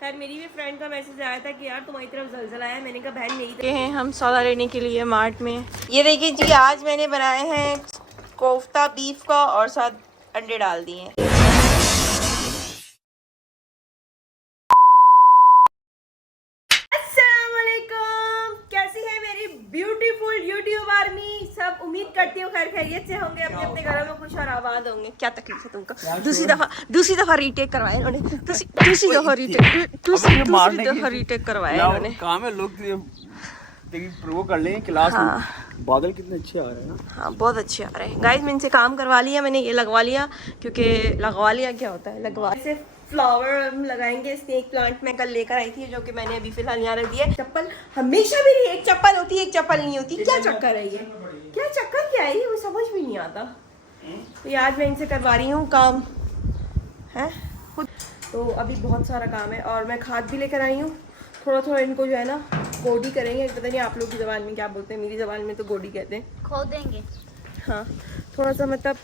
खैर मेरी भी फ्रेंड का मैसेज आया था कि यार तुम्हारी तरफ ज़लज़ला आया है। मैंने कहा बहन मेरी तरफ हैं हम सौदा लेने के लिए मार्ट में। ये देखिए जी, आज मैंने बनाए हैं कोफ्ता बीफ का और साथ अंडे डाल दिए हैं। कैसी है मेरी ब्यूटीफुल यूट्यूब आर्मी? सब उम्मीद करती हूँ खैर खैरियत से होंगे, अपने अपने घरों में खुश और आबाद होंगे। क्या तकलीफ है तुमको? दूसरी दफा रीटेक करवाया इन्होंने। दूसरी दफा रीटेक करवाया इन्होंने। काम है लोग प्रो कर लें क्लास में। बादल कितने अच्छे आ रहे हैं ना। हाँ बहुत अच्छे आ रहे हैं गाइस। मैं इनसे काम करवा लिया, मैंने ये लगवा लिया क्योंकि लगवा लिया क्या होता है लगवा से फ्लावर लगाएंगे। स्नेक प्लांट मैं कल लेकर आई थी जो कि मैंने अभी फिलहाल यहाँ रख दिया है। चप्पल हमेशा मेरी एक चप्पल होती है, एक चप्पल नहीं होती। क्या चक्कर है ये? क्या चक्कर क्या है? वो समझ भी नहीं आता। तो आज मैं इनसे करवा रही हूँ काम है खुद। तो अभी बहुत सारा काम है और मैं खाद भी लेकर आई हूँ। थोड़ा थोड़ा इनको जो है ना गोडी करेंगे। पता नहीं आप लोग की ज़बान में क्या बोलते हैं, मेरी ज़बान में तो गोडी कहते हैं। खोदेंगे। हाँ थोड़ा सा मतलब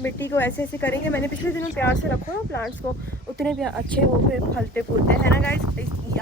मिट्टी को ऐसे ऐसे करेंगे। मैंने पिछले दिनों प्यार से रखो ना प्लांट्स को, उतने भी अच्छे वो फिर फलते फूलते हैं ना गाइस।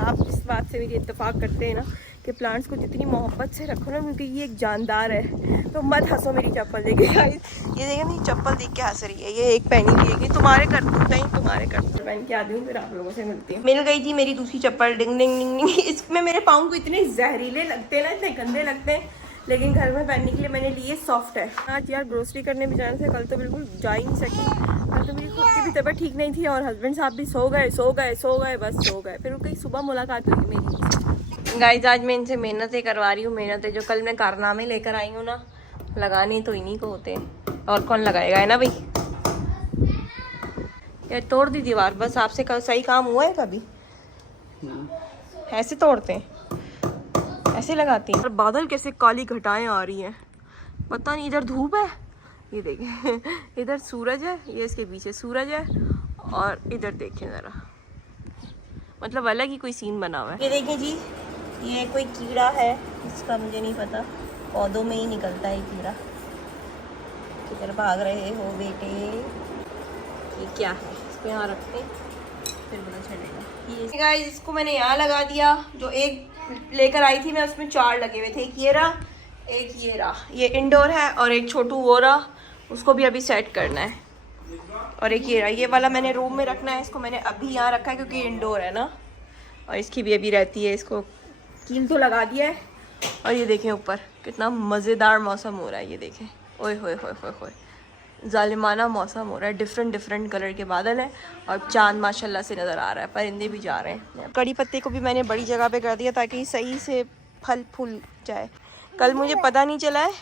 आप इस बात से मेरी इत्तेफाक करते हैं ना कि प्लांट्स को जितनी मोहब्बत से रखो ना, क्योंकि ये एक जानदार है। तो मत हंसो मेरी चप्पल देख के गाइस। ये देखिए मेरी चप्पल देख के हंस रही है। ये एक पहनी हुई है कि तुम्हारे करतूत हैं, तुम्हारे करतूत पहन के आती हूँ। फिर आप लोगों से मिलती हूँ। मिल गई थी मेरी दूसरी चप्पल। डिंग डिंग डिंग डिंग। इसमें मेरे पाँव को इतने जहरीले लगते हैं ना, इतने गंदे लगते हैं, लेकिन घर में पहनने के लिए मैंने लिए सॉफ्ट है। आज यार ग्रोसरी करने भी जाना था, कल तो बिल्कुल जा ही नहीं सकी। कल तो मेरी खुद की भी तबीयत ठीक नहीं थी और हस्बैंड साहब भी सो गए बस सो गए। फिर कहीं सुबह मुलाकात हुई मेरी गाइस। आज मैं इनसे मेहनतें करवा रही हूँ, मेहनतें जो कल मैं कारनामे लेकर आई हूँ ना, लगाने तो इन्हीं को होते हैं और कौन लगाएगा, है ना भाई। यार तोड़ दी दीवार बस। आपसे कल सही काम हुआ है कभी? ऐसे तोड़ते हैं, ऐसे लगाती हैं। और बादल कैसे काली घटाएं आ रही हैं, पता नहीं। इधर धूप है, ये देखें इधर सूरज है, ये इसके पीछे सूरज है, और इधर देखें ज़रा, मतलब अलग ही कोई सीन बना हुआ है। ये देखें जी, ये कोई कीड़ा है, इसका मुझे नहीं पता, पौधों में ही निकलता है कीड़ा। किधर भाग रहे हो बेटे? ये क्या है? इसको यहाँ रखते हैं फिर पता चलेगा। ये गाइस इसको मैंने यहाँ लगा दिया। जो एक लेकर आई थी मैं, उसमें 4 लगे हुए थे। एक ये रहा, एक ये रहा, ये इंडोर है, और एक छोटू वो रहा, उसको भी अभी सेट करना है। और एक ये रहा, ये वाला मैंने रूम में रखना है। इसको मैंने अभी यहाँ रखा है क्योंकि इंडोर है ना, और इसकी भी अभी रहती है। इसको कील तो लगा दिया है। और ये देखें ऊपर कितना मज़ेदार मौसम हो रहा है। ये देखें, ओए होए होए होए होए, जालिमाना मौसम हो रहा है। डिफरेंट कलर के बादल हैं और चांद माशाल्लाह से नज़र आ रहा है। परिंदे भी जा रहे हैं। कड़ी पत्ते को भी मैंने बड़ी जगह पे कर दिया ताकि सही से फल फूल जाए। कल मुझे पता नहीं चला है,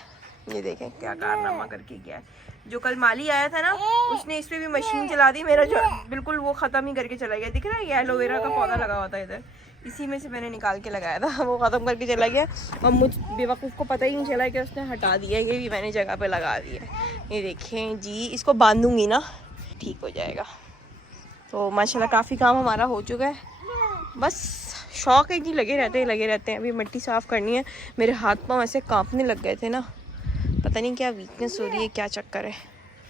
ये देखें क्या कारनामा करके गया है। जो कल माली आया था ना, उसने इस पर भी मशीन चला दी। मेरा जो बिल्कुल वो ख़त्म ही करके चला गया। दिख रहा है ये एलोवेरा का पौधा लगा हुआ था इधर, इसी में से मैंने निकाल के लगाया था, वो ख़त्म करके चला गया। और मुझ बेवकूफ़ को पता ही नहीं चला कि उसने हटा दिया। ये भी मैंने जगह पे लगा दिया। ये देखें जी, इसको बांधूंगी ना ठीक हो जाएगा। तो माशाल्लाह काफ़ी काम हमारा हो चुका है। बस शौक़ है कि लगे रहते हैं। अभी मिट्टी साफ़ करनी है। मेरे हाथ पाँव ऐसे काँपने लग गए थे ना, पता नहीं क्या वीकनेस हो रही है, क्या चक्कर है।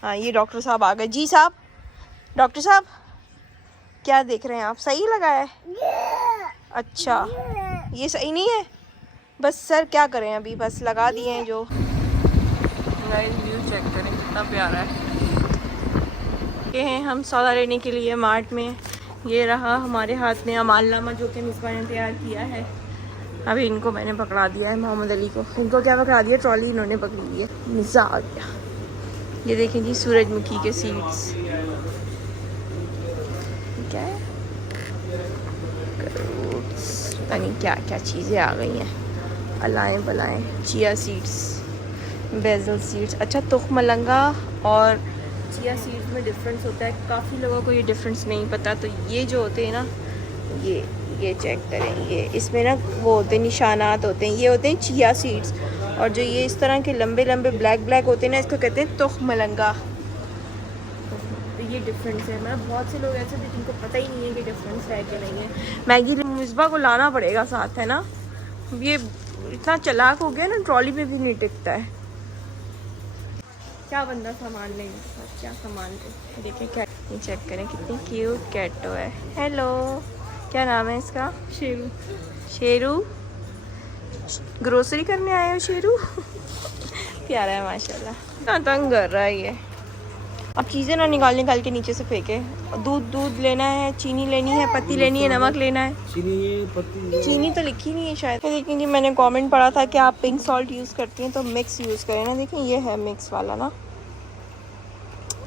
हाँ ये डॉक्टर साहब आ गए। जी साहब, डॉक्टर साहब क्या देख रहे हैं आप? सही लगा है? अच्छा ये सही नहीं है? बस सर क्या करें, अभी बस लगा दिए हैं। जो व्यू चेक करें कितना प्यारा है। ये हैं हम सौदा लेने के लिए मार्ट में। ये रहा हमारे हाथ में अमालनामा जो कि मिसबा ने तैयार किया है। अभी इनको मैंने पकड़ा दिया है, मोहम्मद अली को। इनको क्या पकड़ा दिया? ट्रॉली इन्होंने पकड़ी ली है। मज़ा आ गया। ये देखें जी, सूरजमुखी के सीड्स, क्या है, पता नहीं क्या क्या चीज़ें आ गई हैं। अलाएँ बलाएँ, चिया सीड्स, बेजल सीड्स। अच्छा तुखमलंगा और चिया सीड्स में डिफरेंस होता है। काफ़ी लोगों को ये डिफरेंस नहीं पता। तो ये जो होते हैं ना, ये चेक करें, ये इसमें ना वो होते हैं, निशानात होते हैं। ये होते हैं चिया सीड्स। और जो ये इस तरह के लंबे लंबे ब्लैक होते हैं ना, इसको कहते हैं तुखमलंगा। तो ये डिफरेंस है। मतलब बहुत से लोग ऐसे थे जिनको पता ही नहीं है कि डिफरेंस है कि नहीं है। मैगी मिसबा को लाना पड़ेगा साथ, है ना। ये इतना चालाक हो गया ना, ट्रॉली पे भी नहीं टिकता है। क्या बंदा सामान लेंगे, क्या सामान ले। देखें क्या, ये चेक करें कितनी क्यूट कैटो है। हेलो क्या नाम है इसका? शेरू। शेरू। ग्रोसरी करने आए हो शेरू? प्यारा है माशाल्लाह। इतना तंग कर रहा है ये। अब चीज़ें ना निकाल के नीचे से फेंके। दूध लेना है, चीनी लेनी है, पत्ती लेनी है, नमक लेना है। चीनी तो लिखी नहीं है शायद। तो देखिए जी, मैंने कमेंट पढ़ा था कि आप पिंक सॉल्ट यूज़ करती हैं तो मिक्स यूज़ करें ना। देखिए ये है मिक्स वाला ना,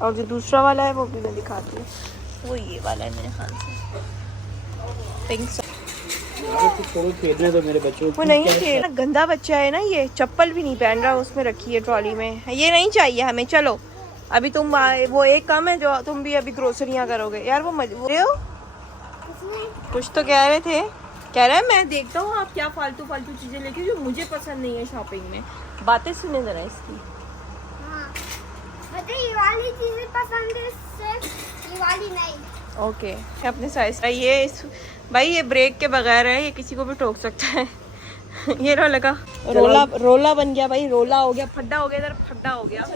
और जो दूसरा वाला है वो भी मैं दिखाती हूँ, वो ये वाला है मेरे ख्याल से पिंक सॉल्ट। खेलने दो मेरे बच्चों वो नहीं खेलना, गंदा बच्चा है ना ये, चप्पल भी नहीं पहन रहा, उसमें रखी है ट्रॉली में। ये नहीं चाहिए हमें। चलो अभी तुम वो एक काम है जो तुम भी अभी ग्रोसरियाँ करोगे यार। वो मजबूर हो, कुछ तो कह रहे थे। कह रहा है मैं देखता हूँ आप क्या फालतू चीजें लेके जो मुझे पसंद नहीं है शॉपिंग में। बातें सुने जरा इसकी। हाँ, ये वाली चीजें पसंद है, सिर्फ ये वाली नहीं। ओके, अपने साइज का ये भाई ये ब्रेक के बगैर है, ये किसी को भी ठोक सकता है। ये रो लगा, रोला बन गया भाई, रोला हो गया, फड्डा हो गया, इधर फड्डा हो गया,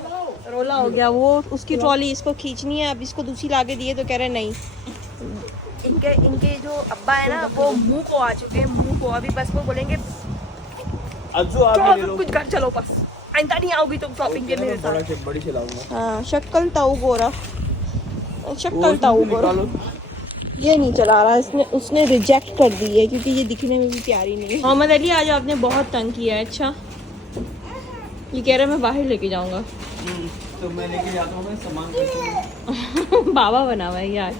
रोला हो गया। वो उसकी ट्रॉली इसको खींचनी है, अब इसको दूसरी लाके दिए तो कह रहे नहीं। इनके जो अब्बा है ना वो मुंह को आ चुके हैं, मुंह को। अभी बस वो बोलेंगे कुछ घर चलो, बस आइंदा नहीं आओगी तुम शॉपिंग के मेरे साथ। बड़ी चलाऊंगा। हाँ, शक्ल ताऊ गोरा, शक्ल ताऊ गोरा। ये नहीं चला रहा, उसने रिजेक्ट कर दी है क्योंकि ये दिखने में भी प्यारी नहीं है। मोहम्मद अली आज आपने बहुत तंग किया है। अच्छा, ये कह रहा है मैं बाहर लेके जाऊंगा। तो मैं लेके जाता हूँ सामान। बाबा बना हुआ है यार।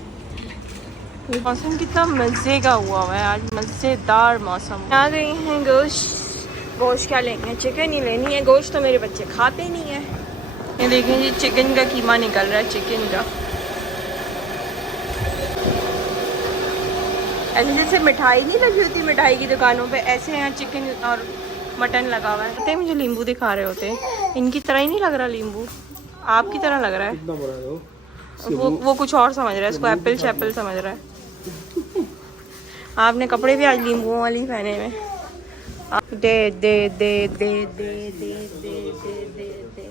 मौसम कितना मज़े का हुआ है आज, मज़ेदार मौसम। आ गई हैं गोश्त क्या लेंगे? चिकन ही लेनी है। गोश्त तो मेरे बच्चे खाते नहीं है। ये देखें जी, चिकन का कीमा निकल रहा है, चिकन का। ऐसे जैसे मिठाई नहीं लगी होती मिठाई की दुकानों पे, ऐसे यहाँ चिकन और मटन लगा हुआ है। पता है मुझे नींबू दिखा रहे होते हैं, इनकी तरह ही नहीं लग रहा नींबू, आपकी तरह लग रहा है। कितना बड़ा है वो कुछ और समझ रहा है, इसको एप्पल शैपल समझ रहा है। आपने कपड़े भी आज नींबुओं वाली पहने हुए। दे दे दे दे दे दे दे दे दे दे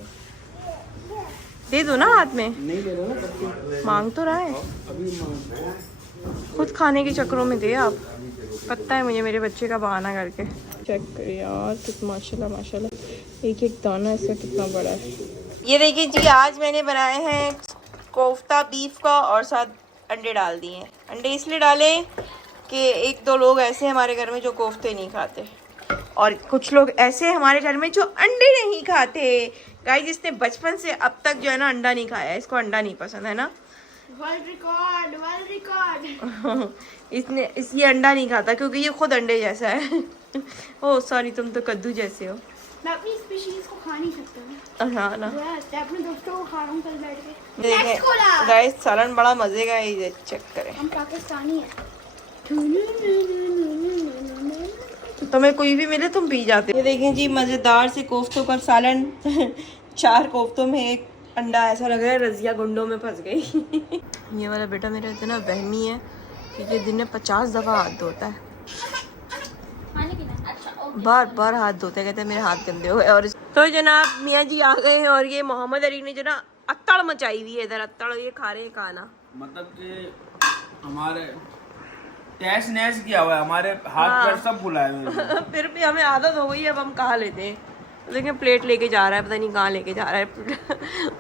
दे दो ना हाथ में। नहीं दे रहा ना, मांग तो रहा है, अभी खुद खाने के चक्करों में दे आप। पता है मुझे मेरे बच्चे का बहाना करके। चेक करिए यार, कितना माशाल्लाह माशाल्लाह, एक एक दाना इसका कितना बड़ा है। ये देखिए जी, आज मैंने बनाए हैं कोफ्ता बीफ का और साथ अंडे डाल दिए हैं। अंडे इसलिए डाले कि एक दो लोग ऐसे हमारे घर में जो कोफ्ते नहीं खाते, और कुछ लोग ऐसे हमारे घर में जो अंडे नहीं खाते। गाइस, जिसने बचपन से अब तक जो है ना अंडा नहीं खाया, इसको अंडा नहीं पसंद है ना। World record. ये अंडा नहीं खाता क्योंकि ये खुद अंडे जैसा है। ओह सॉरी, तुम तो कद्दू जैसे हो। मैं अपनी स्पीशीज को खा नहीं सकता। हाँ ना, मैं अपने दोस्तों को खा रहा हूँ कल बैठ के। देखें गाइस, सालन बड़ा मजे का है, ये चेक करें। हम पाकिस्तानी हैं। तुम्हें कोई भी मिले तुम पी जाते। ये देखें जी, मजेदार से कोफ्तों का सालन। 4 कोफ्तों में एक अंडा, ऐसा लग रहा है रजिया गुंडों में फंस गई। ये वाला बेटा मेरा इतना बहमी है कि ये दिन में 50 दफ़ा हाथ धोता है, बार बार हाथ धोते, कहते हैं मेरे हाथ गंदे हो गए। और तो जनाब मियाँ जी आ गए हैं, और ये मोहम्मद अली ने जो ना अत्तड़ मचाई हुई है इधर, अत्तड़ ये खा रहे हैं खाना। मतलब कि हमारे टैस नैस किया हुआ है, हमारे हाथ पैर सब बुलाए हुए हैं। फिर भी हमें आदत हो गई है, अब हम कहाँ लेते हैं। लेकिन प्लेट लेके जा रहा है, पता नहीं कहाँ लेके जा रहा है।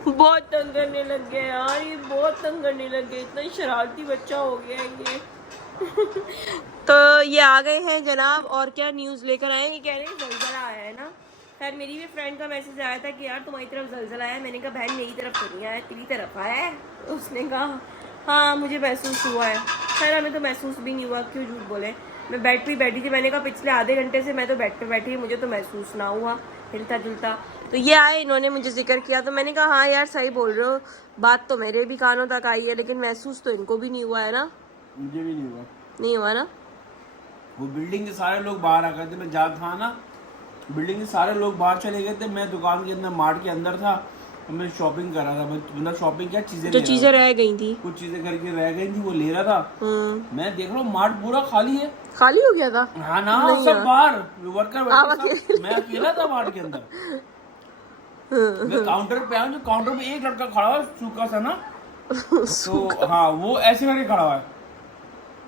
बहुत तंग करने लग गया यार, ये बहुत तंग करने लग गया, इतना शरारती बच्चा हो गया है ये। तो ये आ गए हैं जनाब, और क्या न्यूज़ लेकर आए हैं? कह रहे हैं जलजला आया है ना। खैर मेरी भी फ्रेंड का मैसेज आया था कि यार तुम्हारी तरफ जलजला आया है। मैंने कहा बहन मेरी तरफ तो नहीं आया, तेरी तरफ आया है। उसने कहा हाँ मुझे महसूस हुआ है। खैर हमें तो महसूस भी नहीं हुआ, क्यों झूठ बोले। मैं बैठी थी, मैंने कहा पिछले आधे घंटे से मैं तो बेड पे बैठी हूँ, मुझे तो महसूस ना हुआ हिलता जुलता। तो ये आए, इन्होंने मुझे जिक्र किया, तो मैंने कहा हाँ यार सही बोल रहे हो, बात तो मेरे भी कानों तक आई है, लेकिन महसूस तो इनको भी नहीं हुआ है ना। मुझे भी नहीं हुआ, नहीं हुआ ना। वो बिल्डिंग के सारे लोग बाहर आ गए थे, मैं जहाँ था ना बिल्डिंग के सारे लोग बाहर चले गए थे, मैं दुकान के अंदर मार्ट के अंदर था, मैं शॉपिंग कर रहा था। मतलब शॉपिंग क्या, चीजें रह गई थी, कुछ चीजें करके रह गई थी, वो ले रहा था। मैं देख रहा हूँ मार्ट पूरा खाली है। खाली हो गया था? हाँ ना, सब बाहर वर्कर, मैं अकेला था मार्ट के अंदर। मैं काउंटर पे आया, जो काउंटर पे एक लड़का खड़ा हुआ सूखा सा ना, तो हाँ वो ऐसे करके खड़ा हुआ है।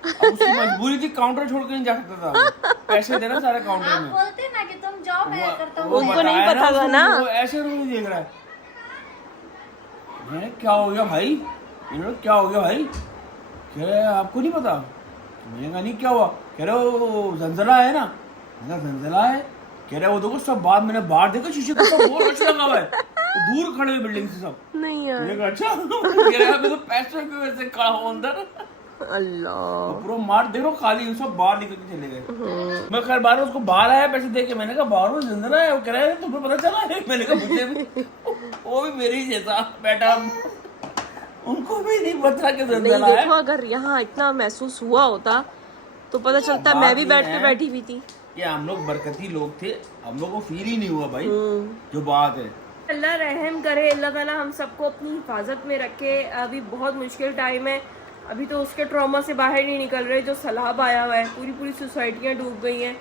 अब उसकी मजबूरी थी, काउंटर छोड़ के नहीं जा सकता था वो। पैसे देना सारे काउंटर आप में। बोलते ना कि तुम जाओ मैं करता हूँ। वो उनको नहीं बताया पता था उसको, ना। वो ऐसे रोज देख रहा है। मैं क्या हो गया भाई, इन्होंने क्या हो गया भाई, कह रहे आपको नहीं पता। मैंने कहा नहीं क्या हुआ, कह रहे वो जंजला है ना, मैंने कहा जंजला है, कह रहे वो देखो सब बात, मैंने बाहर देखा शीशे को सब बहुत अच्छा लगा हुआ है, तो दूर खड़े हुए बिल्डिंग से सब। नहीं यार, मैंने कहा अच्छा, कह रहे मैं तो पैसे की वजह से खड़ा हूँ अंदर। अल्लाह। पूरा मार देखो खाली, सब बाहर निकल के चले गए। मैं खैर बाहर उसको बाहर आया पैसे दे के, मैंने कहा बाहर जिंदा है, वो कह रहा है तुम्हें पता चला है, मैंने कहा मुझे भी, वो भी मेरे ही जैसा बैठा, उनको भी नहीं पता कि नहीं जिंदा है। देखो, अगर यहाँ इतना महसूस हुआ होता तो पता चलता मैं भी बैठ के बैठी हुई थी। ये हम लोग बरकती लोग थे, हम लोग को फील ही नहीं हुआ भाई, जो बात है। अल्लाह रहम करे, अल्लाह ताला हम सबको अपनी हिफाजत में रखे। अभी बहुत मुश्किल टाइम है, अभी तो उसके ट्रॉमा से बाहर नहीं निकल रहे जो सैलाब आया हुआ है, पूरी पूरी सोसाइटियाँ डूब गई हैं।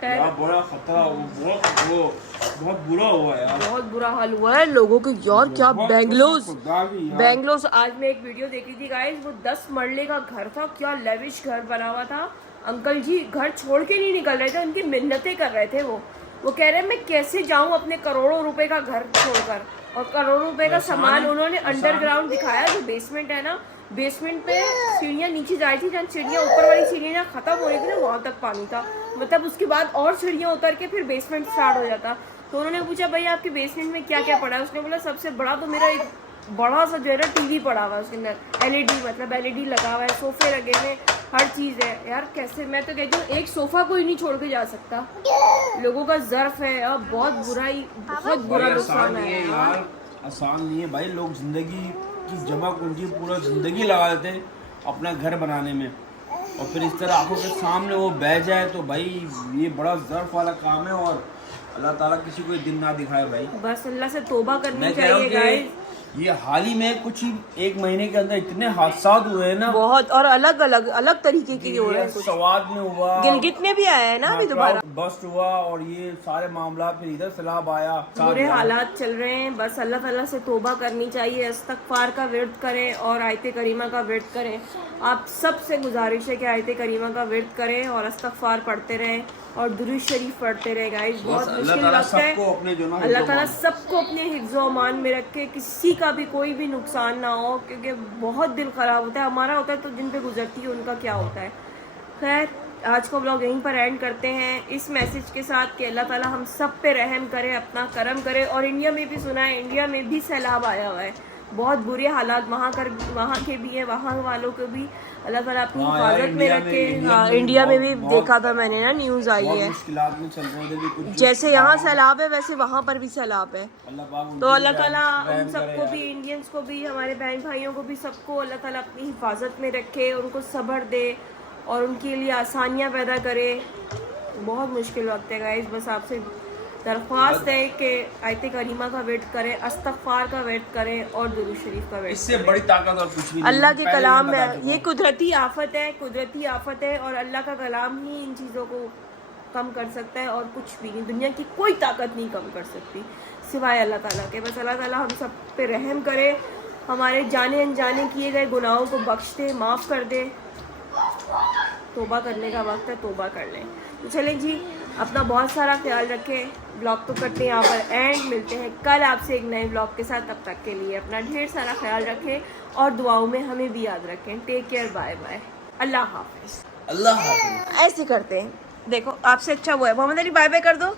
खैर बड़ा खतरा, बहुत बुरा हुआ यार, बहुत बुरा हाल हुआ है लोगों के यार। क्या बेंगलोर, यार। बेंगलोर आज मैं एक वीडियो देख रही थी गाइस, वो 10 मरले का घर था, क्या लेविश घर बना हुआ था। अंकल जी घर छोड़ के नहीं निकल रहे थे, उनकी मिन्नतें कर रहे थे। वो कह रहे हैं मैं कैसे जाऊं अपने करोड़ों रुपए का घर छोड़कर, और करोड़ों रुपए का सामान उन्होंने अंडरग्राउंड दिखाया, जो बेसमेंट है ना, बेसमेंट पे सीढ़ियाँ नीचे जाई थी, जहाँ सीढ़ियाँ ऊपर वाली सीढ़ियाँ खत्म हो रही थी ना, वहां तक पानी था। मतलब उसके बाद और सीढ़ियाँ उतर के फिर बेसमेंट स्टार्ट हो जाता। तो उन्होंने पूछा भाई आपके बेसमेंट में क्या क्या पड़ा है, उसने बोला सबसे बड़ा तो मेरा एक बड़ा सा जो है ना टीवी पड़ा हुआ है, उसके अंदर एलईडी, मतलब एलईडी लगा हुआ है, सोफे लगे हुए, हर चीज है। यार कैसे, मैं तो कहती हूँ एक सोफा कोई नहीं छोड़ के जा सकता, लोगों का ज़र्फ है। अब बहुत बुरा नुकसान है यार, आसान नहीं है भाई। लोग जिंदगी की जमा पूंजी पूरा जिंदगी लगा देते हैं अपना घर बनाने में, और फिर इस तरह आंखों के सामने वो बह जाए तो भाई ये बड़ा ज़र्फ वाला काम है। और अल्लाह ताला किसी को दिन ना दिखाए भाई, बस अल्लाह से तौबा करनी मैं कह रहा हूँ चाहिए गाइस। कि ये हाल ही में कुछ ही 1 महीने के अंदर इतने हादसा हुए हैं ना, बहुत, और अलग अलग तरीके की हो रहे हैं। कुछ सवाद में हुआ, गिलगित में भी आया है ना अभी दोबारा, बस्ट हुआ, और ये सारे मामला फिर इधर सैलाब आया, बुरे हालात चल रहे हैं। बस अल्लाह ताला से तौबा करनी चाहिए, इस्तगफार का विर्द करें और आयत करीमा का विर्द करें। आप सबसे गुजारिश है कि आयत करीमा का विर्द करें और इस्तगफार पढ़ते रहें और दुरूद शरीफ पढ़ते रहे गाइस। बहुत मुश्किल वक्त है, अल्लाह ताला सबको अपने हिफ्ज़ व अमान में रखे, किसी का भी कोई भी नुकसान ना हो, क्योंकि बहुत दिल ख़राब होता है। हमारा होता है तो जिन पे गुजरती है उनका क्या होता है। खैर आज का ब्लॉग यहीं पर एंड करते हैं इस मैसेज के साथ कि अल्लाह ताला हम सब पे रहम करे, अपना करम करे। और इंडिया में भी सुना है, इंडिया में भी सैलाब आया हुआ है, बहुत बुरे हालात वहाँ के भी हैं, वहाँ वालों को भी अल्लाह ताला अपनी हिफाजत में रखे। हाँ, इंडिया में भी देखा था मैंने ना, न्यूज़ आई है, जैसे यहाँ सैलाब है वैसे वहाँ पर भी सैलाब है। तो अल्लाह ताला उन सबको भी, इंडियंस को भी, हमारे बहन भाइयों को भी, सबको अल्लाह ताला अपनी हिफाजत में रखे, उनको सब्र दे और उनके लिए आसानियाँ पैदा करे। बहुत मुश्किल वक्त है गाइस, बस आपसे दरख्वास्त है कि आयत करीमा का वेट करें, इस्तगफार का वेट करें और दुरूद शरीफ का वेट। इससे बड़ी ताकत और कुछ भी नहीं। अल्लाह के कलाम में ये कुदरती आफत है, कुदरती आफत है, और अल्लाह का कलाम ही इन चीज़ों को कम कर सकता है, और कुछ भी नहीं, दुनिया की कोई ताकत नहीं कम कर सकती सिवाय अल्लाह ताला के। बस अल्लाह ताला हम सब पे रहम करे, हमारे जाने अनजाने किए गए गुनाहों को बख्श दे, माफ़ कर दे। तौबा करने का वक्त है, तौबा कर लें। तो चलें जी, अपना बहुत सारा ख्याल रखें। ब्लॉग तो करते हैं यहाँ पर एंड, मिलते हैं कल आपसे एक नए ब्लॉग के साथ। तब तक के लिए अपना ढेर सारा ख्याल रखें और दुआओं में हमें भी याद रखें। टेक केयर, बाय बाय, अल्लाह हाफिज़। अल्लाह हाफिज़। ऐसे करते हैं, देखो आपसे अच्छा वो है। मोहम्मद अली बाय बाय कर दो।